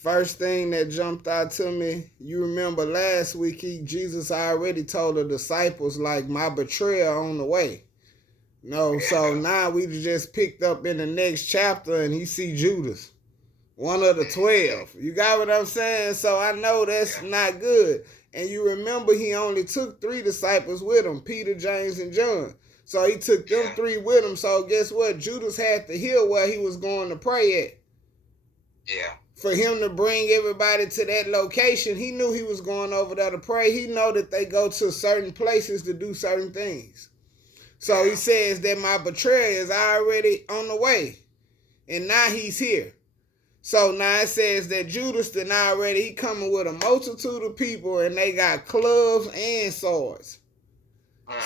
First thing that jumped out to me, you remember last week Jesus already told the disciples like my betrayer on the way. No, so now we just picked up in the next chapter and he see Judas, one of the 12. You got what I'm saying? So I know that's not good. And you remember he only took 3 disciples with him, Peter, James, and John. So he took them 3 with him. So guess what? Judas had to hear where he was going to pray at. Yeah. For him to bring everybody to that location, he knew he was going over there to pray. He know that they go to certain places to do certain things. So he says that my betrayer is already on the way. And now he's here. So now it says that Judas then already, he coming with a multitude of people and they got clubs and swords.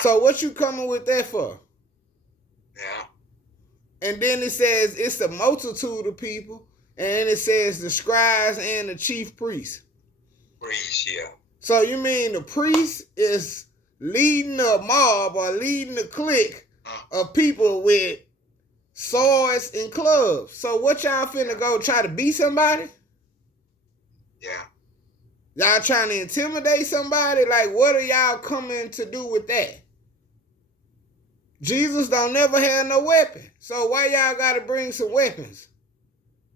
So what you coming with that for? Yeah. And then it says it's a multitude of people. And then it says the scribes and the chief priests. Priests, yeah. So you mean the priest is leading a mob or leading a clique of people with swords and clubs. So what y'all finna go try to beat somebody? Yeah. Y'all trying to intimidate somebody? Like, what are y'all coming to do with that? Jesus don't never have no weapon. So why y'all gotta bring some weapons?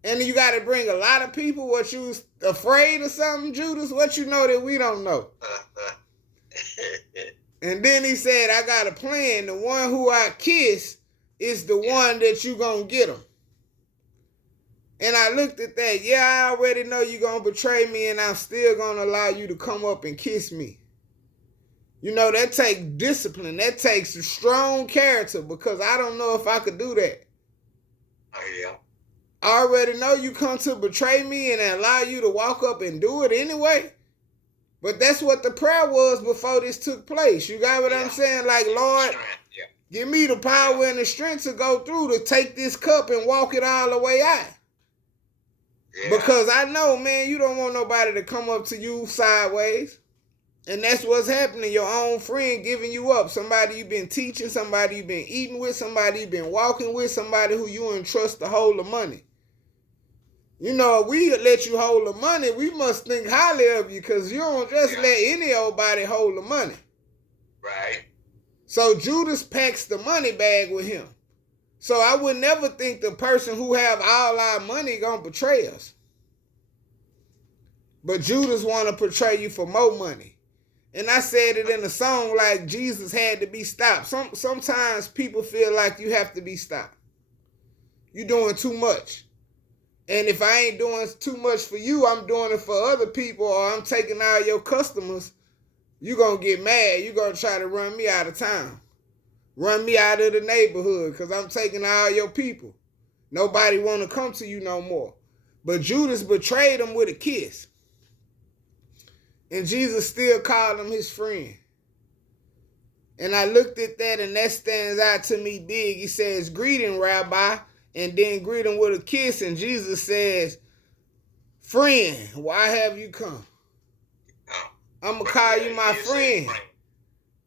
And you gotta bring a lot of people. What, you afraid of something, Judas? What you know that we don't know? And then he said, I got a plan. The one who I kiss is the one that you gonna get him. And I looked at that. Yeah, I already know you gonna betray me and I'm still gonna allow you to come up and kiss me. You know, that takes discipline. That takes a strong character because I don't know if I could do that. Oh, yeah. I already know you come to betray me and allow you to walk up and do it anyway. But that's what the prayer was before this took place. You got what I'm saying? Like, Lord, give me the power and the strength to go through to take this cup and walk it all the way out. Yeah. Because I know, man, you don't want nobody to come up to you sideways. And that's what's happening. Your own friend giving you up. Somebody you've been teaching, somebody you've been eating with, somebody you've been walking with, somebody who you entrust to hold the money. You know, if we let you hold the money, we must think highly of you because you don't just let any old body hold the money. Right. So Judas packs the money bag with him. So I would never think the person who have all our money gonna betray us. But Judas want to betray you for more money. And I said it in a song like Jesus had to be stopped. Sometimes people feel like you have to be stopped. You're doing too much. And if I ain't doing too much for you, I'm doing it for other people, or I'm taking all your customers, you're going to get mad. You're going to try to run me out of town. Run me out of the neighborhood because I'm taking all your people. Nobody want to come to you no more. But Judas betrayed him with a kiss. And Jesus still called him his friend. And I looked at that and that stands out to me big. He says, greeting, Rabbi. And then greet him with a kiss. And Jesus says, friend, why have you come? I'm going to call you my friend.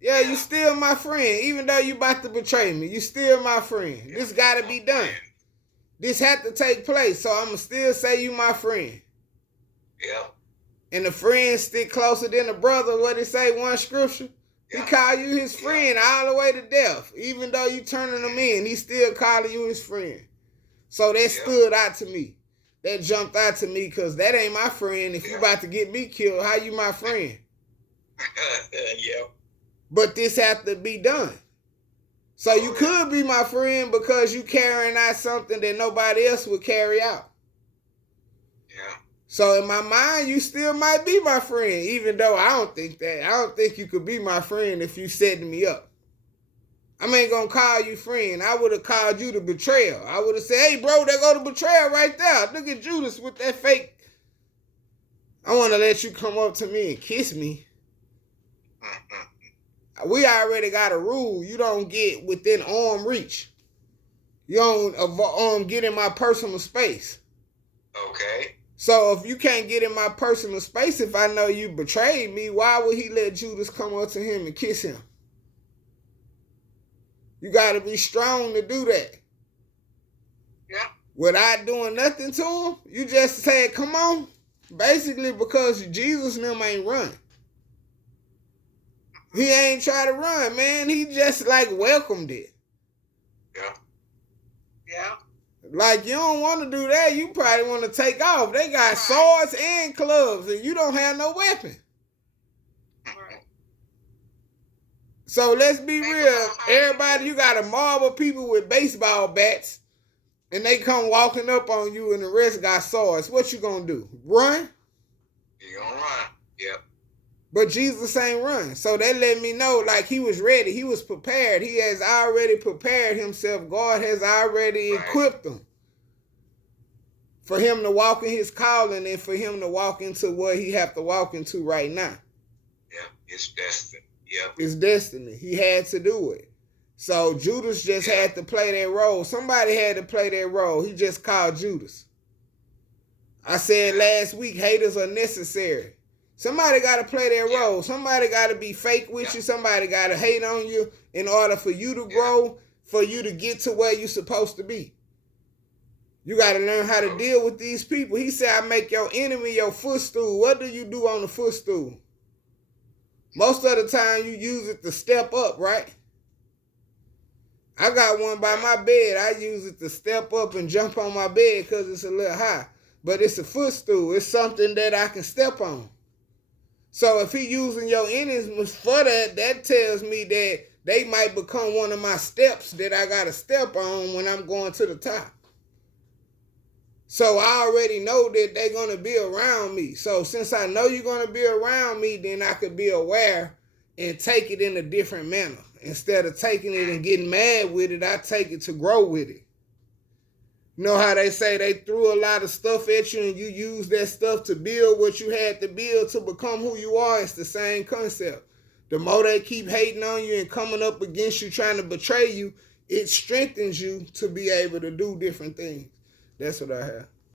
Yeah, you still my friend. Even though you about to betray me, you still my friend. This got to be done. This had to take place. So I'm going to still say you my friend. Yeah. And the friend stick closer than the brother. What it say, one scripture? He call you his friend all the way to death. Even though you turning him in, he still calling you his friend. So that stood out to me. That jumped out to me because that ain't my friend. If you about to get me killed, how you my friend? Yeah. But this have to be done. So you could be my friend because you carrying out something that nobody else would carry out. Yeah. So in my mind, you still might be my friend, even though I don't think that. I don't think you could be my friend if you setting me up. I ain't gonna call you friend. I would have called you the betrayer. I would have said, hey, bro, there go the betrayer right there. Look at Judas with that fake. I want to let you come up to me and kiss me. We already got a rule. You don't get within arm reach. You don't get in my personal space. Okay. So if you can't get in my personal space, if I know you betrayed me, why would he let Judas come up to him and kiss him? You got to be strong to do that. Yeah. Without doing nothing to him, you just said, come on. Basically because Jesus and them ain't run. He ain't try to run, man. He just like welcomed it. Yeah. Yeah. Like, you don't want to do that. You probably want to take off. They got swords and clubs, and you don't have no weapon. Right. So let's be real. Everybody, you got a mob of people with baseball bats, and they come walking up on you, and the rest got swords. What you gonna do? Run? You gonna run. Yep. But Jesus ain't run. So they let me know, like, he was ready. He was prepared. He has already prepared himself. God has already equipped him for him to walk in his calling and for him to walk into what he have to walk into right now. Yeah, it's destiny. Yep. It's destiny. He had to do it. So Judas just had to play that role. Somebody had to play that role. He just called Judas. I said last week, haters are necessary. Somebody got to play their role. Somebody got to be fake with you. Somebody got to hate on you in order for you to grow, for you to get to where you're supposed to be. You got to learn how to deal with these people. He said, I make your enemy your footstool. What do you do on the footstool? Most of the time you use it to step up, right? I got one by my bed. I use it to step up and jump on my bed because it's a little high. But it's a footstool. It's something that I can step on. So if he using your enemies for that, that tells me that they might become one of my steps that I got to step on when I'm going to the top. So I already know that they're going to be around me. So since I know you're going to be around me, then I could be aware and take it in a different manner. Instead of taking it and getting mad with it, I take it to grow with it. You know how they say they threw a lot of stuff at you and you use that stuff to build what you had to build to become who you are? It's the same concept. The more they keep hating on you and coming up against you, trying to betray you, it strengthens you to be able to do different things. That's what I have.